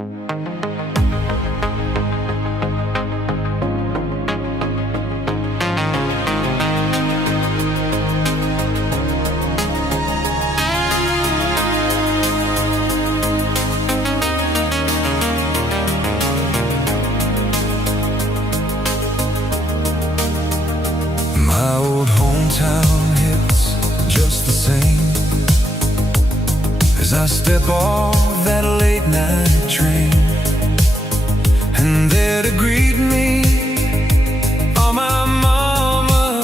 My old hometown hits just the same as I step off that late night train, and there to greet me are my mama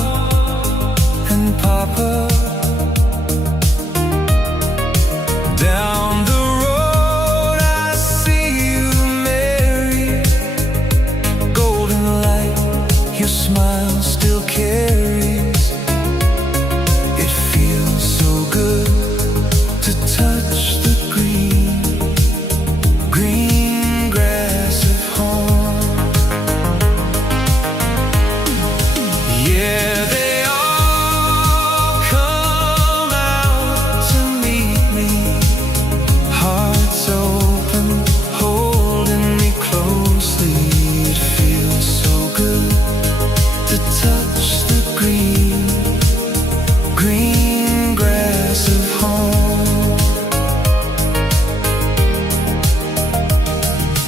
and papa. Down the road I see you, Mary, golden light, your smile still carries. It feels so good to touch the green, green grass of home. Yeah, they all come out to meet me, hearts open, holding me closely. It feels so good to touch the green, green grass of home.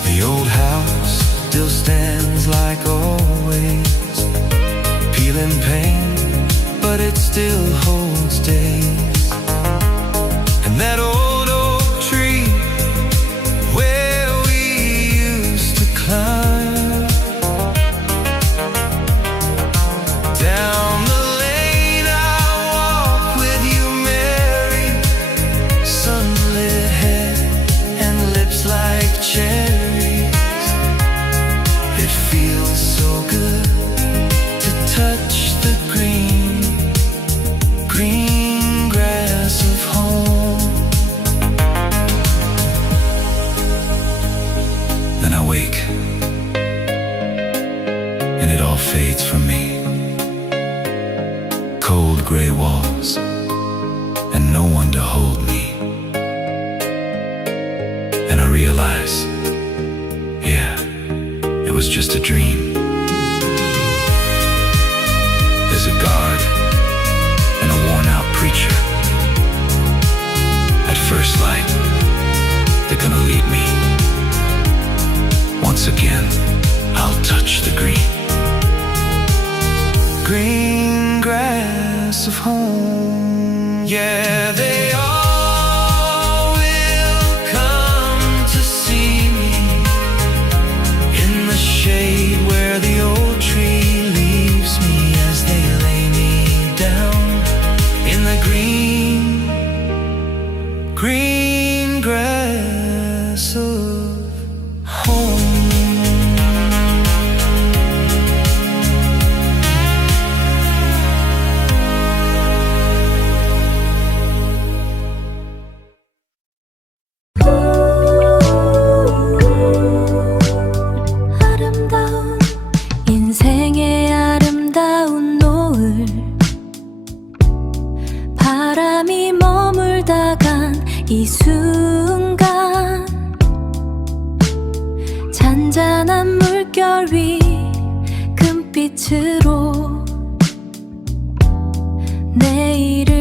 The old house still stands like always, peeling paint, but it still holds days. And that old oak tree where we used to climb, down the lane I walk with you, Mary, sunlit hair and lips like cherries. It feels so good to touch the green, green grass of home. Then I wake, and it all fades from me. Cold gray walls, and no one to hold me. And I realize, yeah, it was just a dream. There's a guard and a worn-out preacher. At first light, they're gonna lead me. Once again, I'll touch the green, green grass of home. Yeah, they all will come to see me in the shade where the old tree leaves me, as they lay me down in the green, green grass of home. 아름다운 인생의 아름다운 노을, 바람이 머물다간 이 순간, 잔잔한 물결 위 금빛으로 내일을